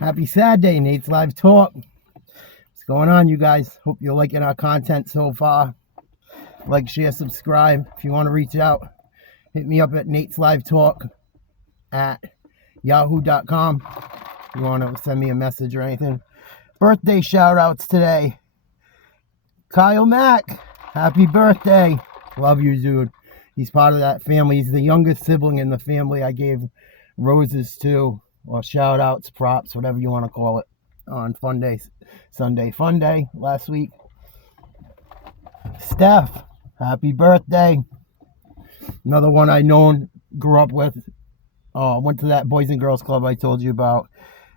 Happy Saturday, Nate's Live Talk. What's going on, you guys? Hope you're liking our content so far. Like, share, subscribe. If you want to reach out, hit me up at Nate's Live Talk at yahoo.com. If you want to send me a message or anything. Birthday shout outs today. Kyle Mack, happy birthday. Love you, dude. He's part of that family. He's the youngest sibling in the family I gave roses to, or shout outs, props, whatever you want to call it, on Sunday Fun Day last week. Steph, happy birthday. Another one I grew up with. Went to that Boys and Girls Club I told you about.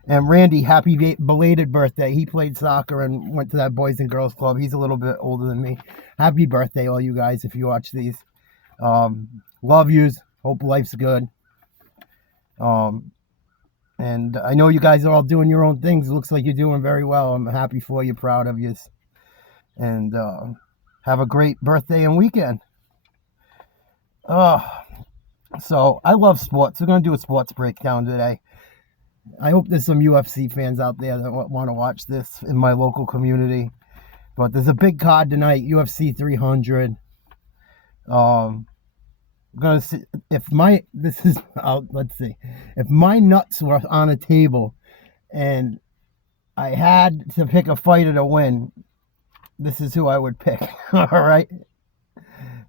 And Randy, happy belated birthday. He played soccer and went to that Boys and Girls Club. He's a little bit older than me. Happy birthday, all you guys, if you watch these. Love yous. Hope life's good. And I know you guys are all doing your own things. It looks like you're doing very well. I'm happy for you, proud of you. And have a great birthday and weekend. So I love sports. We're going to do a sports breakdown today. I hope there's some UFC fans out there that want to watch this in my local community. But there's a big card tonight, UFC 300. I'm gonna see if my nuts were on a table and I had to pick a fighter to win, this is who I would pick. All right,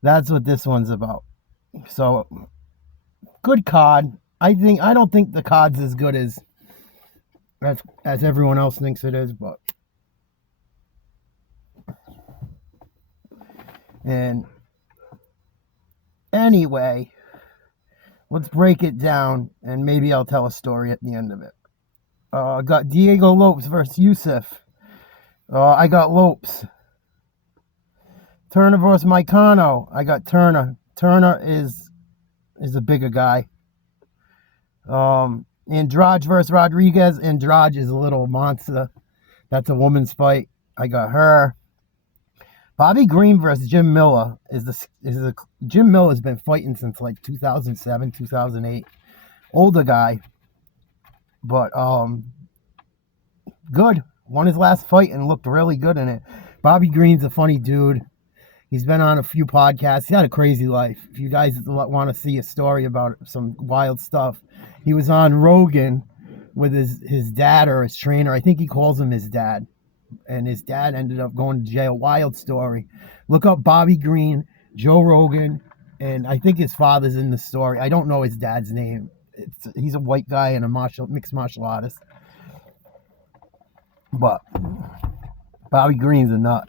that's what this one's about. So good card. I don't think the card's as good as everyone else thinks it is, but and anyway, let's break it down and maybe I'll tell a story at the end of it. I got Diego Lopes versus Yusuf. I got Lopes. Turner versus Moicano. I got Turner. Turner is a bigger guy. Andrade versus Rodriguez. Andrade is a little monster. That's a woman's fight. I got her. Bobby Green versus Jim Miller Jim Miller's been fighting since like 2007, 2008. Older guy, but good. Won his last fight and looked really good in it. Bobby Green's a funny dude. He's been on a few podcasts. He had a crazy life. If you guys want to see a story about some wild stuff, he was on Rogan with his dad or his trainer. I think he calls him his dad. And his dad ended up going to jail. Wild story. Look up Bobby Green, Joe Rogan, and I think his father's in the story. I don't know his dad's name. He's a white guy and a mixed martial artist. But Bobby Green's a nut.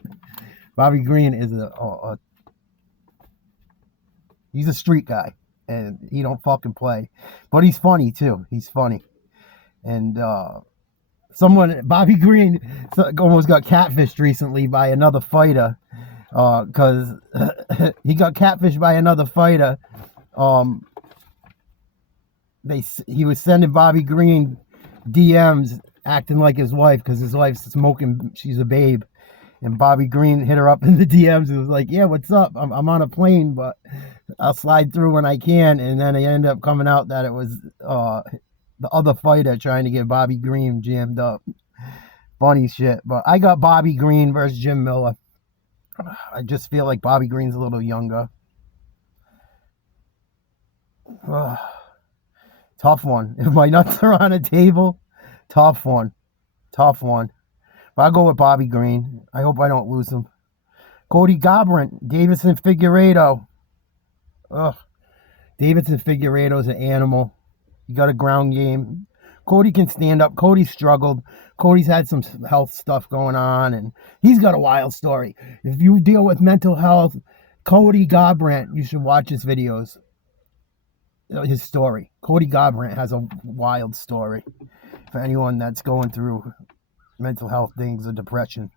Bobby Green is he's a street guy, and he don't fucking play. But he's funny too. He's funny. And Bobby Green almost got catfished recently by another fighter, because he got catfished by another fighter. He was sending Bobby Green DMs acting like his wife, because his wife's smoking. She's a babe. And Bobby Green hit her up in the DMs and was like, yeah, what's up? I'm on a plane, but I'll slide through when I can. And then it ended up coming out that it was the other fighter trying to get Bobby Green jammed up. Funny shit. But I got Bobby Green versus Jim Miller. I just feel like Bobby Green's a little younger. Tough one. If my nuts are on a table, tough one. But I'll go with Bobby Green. I hope I don't lose him. Cody Garbrandt, Davidson Figueiredo. Davidson Figueiredo's an animal. He got a ground game. Cody can stand up. Cody struggled. Cody's had some health stuff going on, and he's got a wild story. If you deal with mental health, Cody Garbrandt, you should watch his videos. His story. Cody Garbrandt has a wild story for anyone that's going through mental health things or depression.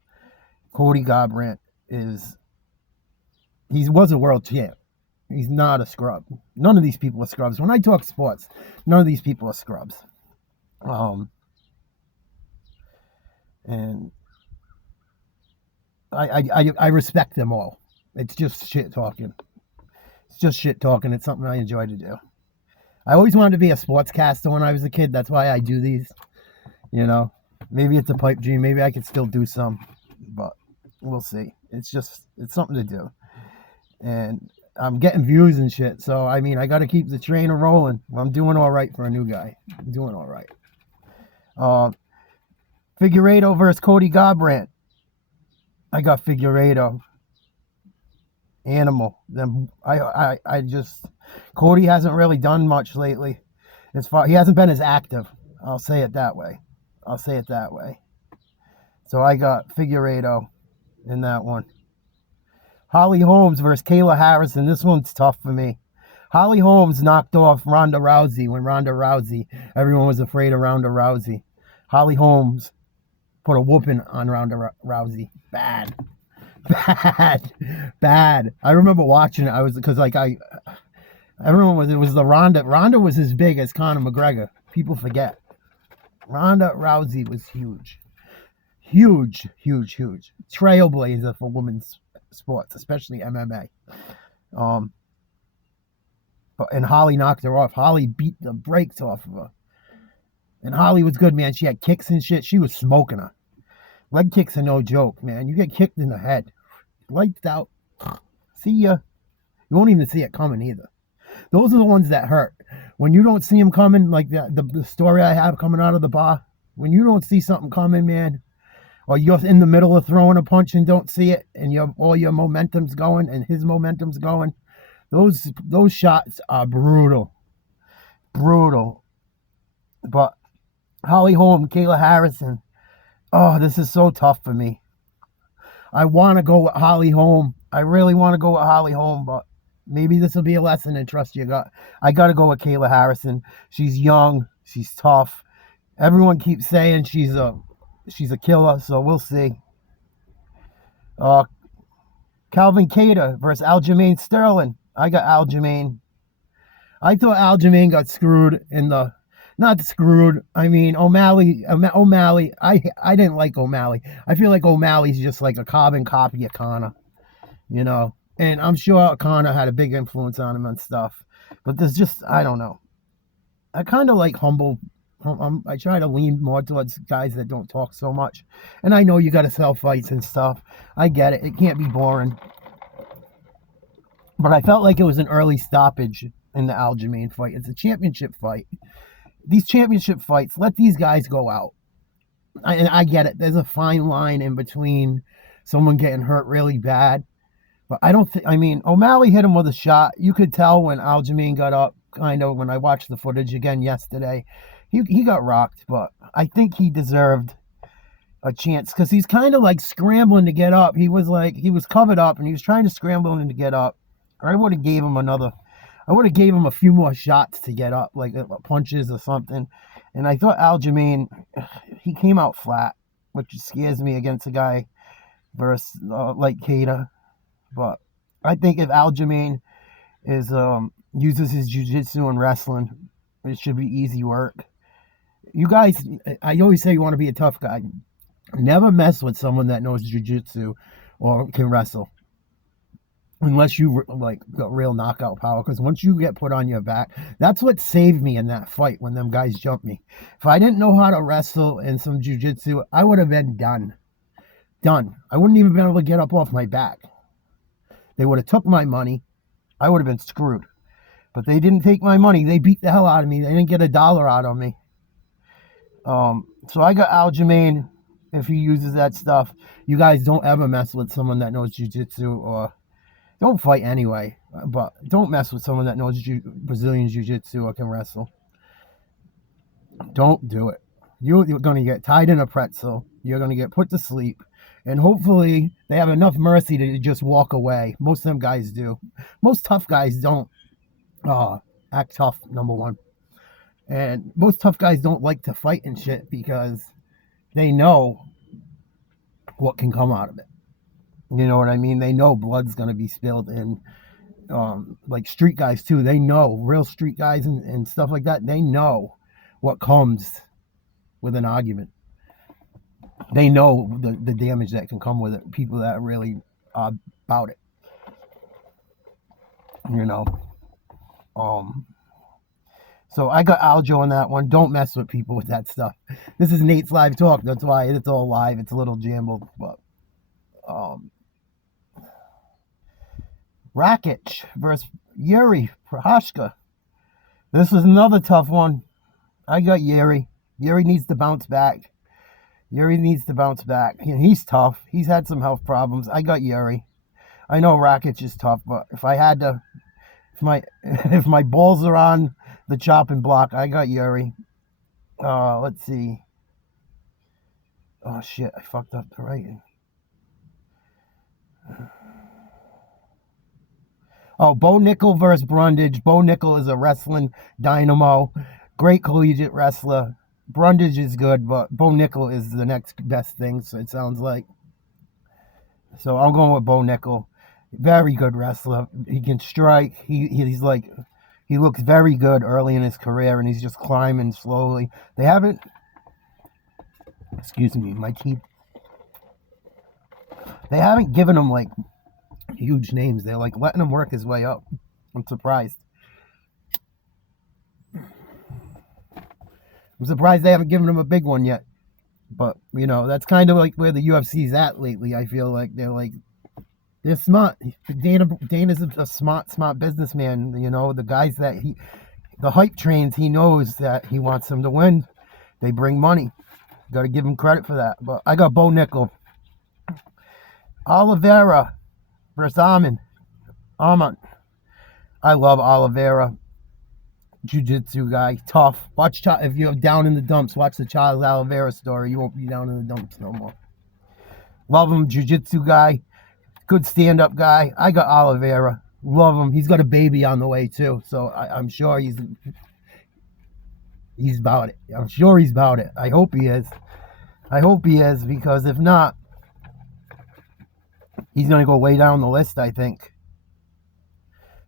Cody Garbrandt he was a world champ. He's not a scrub. None of these people are scrubs. When I talk sports, none of these people are scrubs. And I respect them all. It's just shit talking. It's something I enjoy to do. I always wanted to be a sportscaster when I was a kid. That's why I do these. You know, maybe it's a pipe dream. Maybe I could still do some, but we'll see. It's something to do, and I'm getting views and shit. So I mean, I got to keep the trainer rolling. I'm doing all right for a new guy. I'm doing all right. Figueiredo versus Cody Garbrandt. I got Figueiredo. Animal. Then I just Cody hasn't really done much lately. As far he hasn't been as active. I'll say it that way. So I got Figueiredo in that one. Holly Holmes versus Kayla Harrison. This one's tough for me. Holly Holmes knocked off Ronda Rousey when everyone was afraid of Ronda Rousey. Holly Holmes put a whooping on Ronda Rousey. Bad. I remember watching it. It was the Ronda. Ronda was as big as Conor McGregor. People forget. Ronda Rousey was huge. Trailblazer for women's sports, especially MMA. And Holly knocked her off. Holly beat the brakes off of her. And Holly was good, man. She had kicks and shit. She was smoking her. Leg kicks are no joke, man. You get kicked in the head. Lights out. See ya. You won't even see it coming either. Those are the ones that hurt. When you don't see them coming, like the story I have coming out of the bar, when you don't see something coming, man, or you're in the middle of throwing a punch and don't see it, and all your momentum's going and his momentum's going, those shots are brutal. But Holly Holm, Kayla Harrison, oh, this is so tough for me. I want to go with Holly Holm. I really want to go with Holly Holm, but maybe this will be a lesson in trust your gut. I got to go with Kayla Harrison. She's young. She's tough. Everyone keeps saying she's a killer, so we'll see. Calvin Kattar versus Aljamain Sterling. I got Aljamain. I thought Aljamain got screwed not screwed. I mean, O'Malley. I didn't like O'Malley. I feel like O'Malley's just like a carbon copy of Conor, you know. And I'm sure Conor had a big influence on him and stuff. But there's just, I don't know. I kind of like humble. I try to lean more towards guys that don't talk so much. And I know you got to sell fights and stuff. I get it. It can't be boring. But I felt like it was an early stoppage in the Aljamain fight. It's a championship fight. These championship fights, let these guys go out. And I get it. There's a fine line in between someone getting hurt really bad. But I don't think, O'Malley hit him with a shot. You could tell when Aljamain got up, kind of, when I watched the footage again yesterday. He got rocked, but I think he deserved a chance because he's kind of like scrambling to get up. He was covered up and he was trying to scramble to get up. I would have gave him a few more shots to get up, like punches or something. And I thought Aljamain, he came out flat, which scares me against a guy versus like Kattar. But I think if Aljamain uses his jiu-jitsu and wrestling, it should be easy work. You guys, I always say you want to be a tough guy. Never mess with someone that knows jiu-jitsu or can wrestle. Unless you got real knockout power, because once you get put on your back, that's what saved me in that fight when them guys jumped me. If I didn't know how to wrestle and some jiu-jitsu, I would have been done. I wouldn't even been able to get up off my back. They would have took my money. I would have been screwed. But they didn't take my money. They beat the hell out of me. They didn't get $1 out of me. So I got Aljamain if he uses that stuff. You guys don't ever mess with someone that knows jiu-jitsu, or don't fight anyway, but don't mess with someone that knows Brazilian jiu-jitsu or can wrestle. Don't do it. You're going to get tied in a pretzel. You're going to get put to sleep. And hopefully they have enough mercy to just walk away. Most of them guys do. Most tough guys don't act tough, number one. And most tough guys don't like to fight and shit because they know what can come out of it. You know what I mean? They know blood's going to be spilled. And like street guys too, they know, real street guys and stuff like that, they know what comes with an argument. They know the damage that can come with it. People that really are about it. You know. So I got Aljo on that one. Don't mess with people with that stuff. This is Nate's Live Talk. That's why it's all live. It's a little jumbled. But Rakic versus Yuri Prohaska. This is another tough one. I got Yuri. Yuri needs to bounce back. He's tough. He's had some health problems. I got Yuri. I know Rakic is tough, but if I had to, if my balls are on the chopping block, I got Yuri. Let's see. Oh shit, I fucked up the writing. Oh, Bo Nickel versus Brundage. Bo Nickel is a wrestling dynamo. Great collegiate wrestler. Brundage is good, but Bo Nickel is the next best thing, so it sounds like. So I'm going with Bo Nickel. Very good wrestler. He can strike. He looks very good early in his career, and he's just climbing slowly. They haven't... Excuse me, my teeth. They haven't given him, like, huge names. They're, like, letting him work his way up. I'm surprised. I'm surprised they haven't given him a big one yet. But, you know, that's kind of like where the UFC's at lately. I feel like they're smart. Dana's a smart businessman. You know, the guys that the hype trains, he knows that he wants them to win. They bring money. Got to give him credit for that. But I got Bo Nickel. Oliveira versus Arman. I love Oliveira. Jiu-jitsu guy, tough. If you're down in the dumps, watch the Charles Oliveira story. You won't be down in the dumps no more. Love him, jiu-jitsu guy, good stand-up guy. I got Oliveira. Love him. He's got a baby on the way too, so I'm sure he's about it. I'm sure he's about it. I hope he is. Because if not, he's gonna go way down the list. I think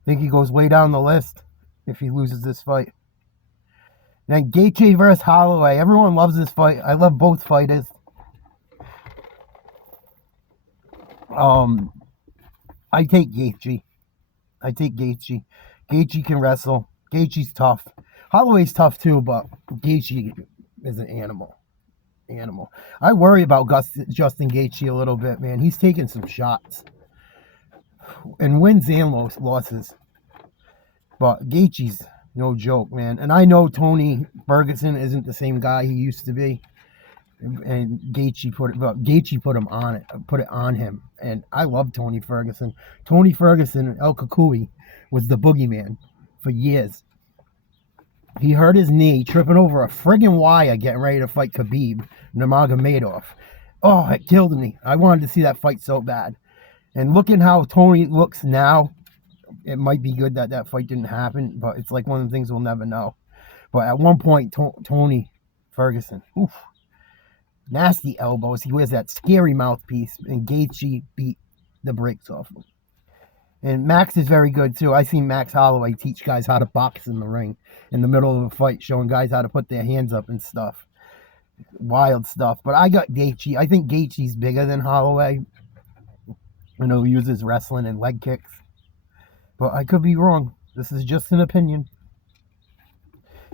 he goes way down the list if he loses this fight. Then Gaethje versus Holloway. Everyone loves this fight. I love both fighters. I take Gaethje. Gaethje can wrestle. Gaethje's tough. Holloway's tough too, but Gaethje is an animal. I worry about Justin Gaethje a little bit, man. He's taking some shots. And wins and losses. But Gaethje's no joke, man. And I know Tony Ferguson isn't the same guy he used to be. And Gaethje put him on it, put it on him. And I love Tony Ferguson. Tony Ferguson, El Kakui, was the boogeyman for years. He hurt his knee tripping over a friggin' wire getting ready to fight Khabib Nurmagomedov. Oh, it killed me. I wanted to see that fight so bad. And looking how Tony looks now, it might be good that fight didn't happen, but it's like one of the things we'll never know. But at one point, Tony Ferguson, nasty elbows. He wears that scary mouthpiece, and Gaethje beat the brakes off him. And Max is very good, too. I seen Max Holloway teach guys how to box in the ring in the middle of a fight, showing guys how to put their hands up and stuff. Wild stuff. But I got Gaethje. I think Gaethje's bigger than Holloway. I know he uses wrestling and leg kicks. But I could be wrong. This is just an opinion.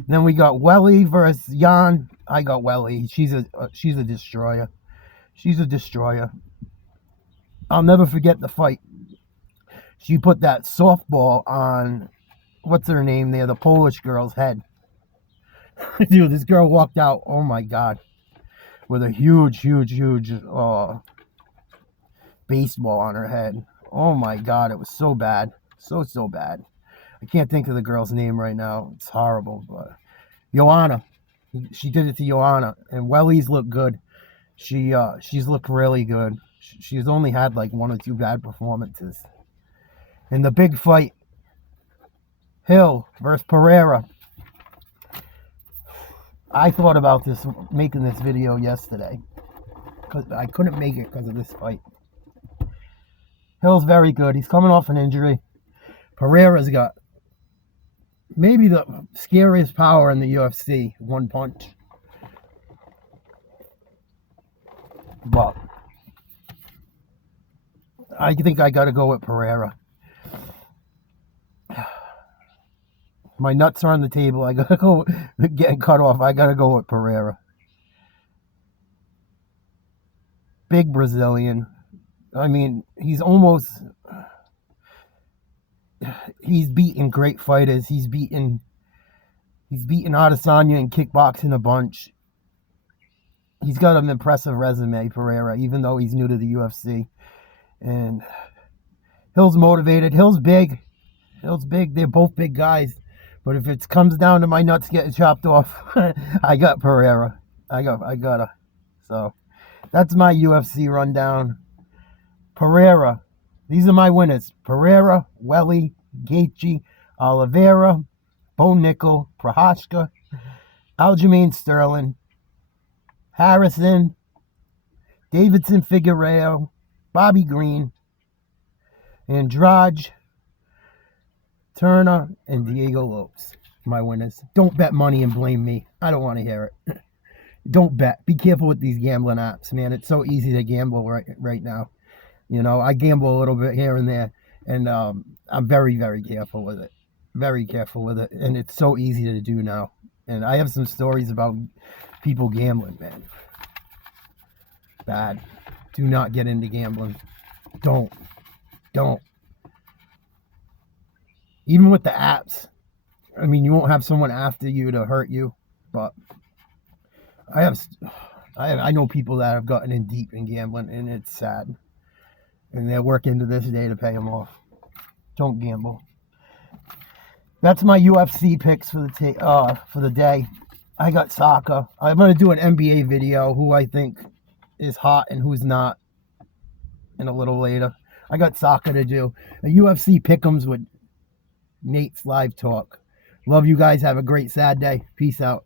Then we got Welly versus Yan. I got Welly. She's a destroyer. She's a destroyer. I'll never forget the fight. She put that softball on, what's her name there, the Polish girl's head. Dude, this girl walked out, oh my God, with a huge baseball on her head. Oh my God, it was so bad. So bad. I can't think of the girl's name right now. It's horrible. But Joanna. She did it to Joanna. And Welly's look good. She's looked really good. She's only had like one or two bad performances. In the big fight, Hill versus Pereira. I thought about making this video yesterday. Because I couldn't make it because of this fight. Hill's very good. He's coming off an injury. Pereira's got maybe the scariest power in the UFC. One punch. But I think I got to go with Pereira. My nuts are on the table. I gotta go getting cut off. I gotta go with Pereira. Big Brazilian. I mean, he's beaten great fighters. He's beaten Adesanya in kickboxing a bunch. He's got an impressive resume, Pereira, even though he's new to the UFC. And Hill's motivated. Hill's big. They're both big guys. But if it comes down to my nuts getting chopped off, I got Pereira. I gotta. So that's my UFC rundown. Pereira. These are my winners. Pereira, Welly, Gaethje, Oliveira, Bo Nickel, Prochazka, Aljamain Sterling, Harrison, Davidson Figueiredo, Bobby Green, Andrade, Turner, and Diego Lopes. My winners. Don't bet money and blame me. I don't want to hear it. Don't bet. Be careful with these gambling apps, man. It's so easy to gamble right now. You know, I gamble a little bit here and there, and I'm very, very careful with it. Very careful with it, and it's so easy to do now. And I have some stories about people gambling, man. Bad. Do not get into gambling. Don't. Even with the apps. I mean, you won't have someone after you to hurt you, but I know people that have gotten in deep in gambling, and it's sad. And they're working to this day to pay them off. Don't gamble. That's my UFC picks for the day. I got soccer. I'm gonna do an NBA video, who I think is hot and who's not, in a little later. I got soccer to do. A UFC pick'ems with Nate's Live Talk. Love you guys. Have a great sad day. Peace out.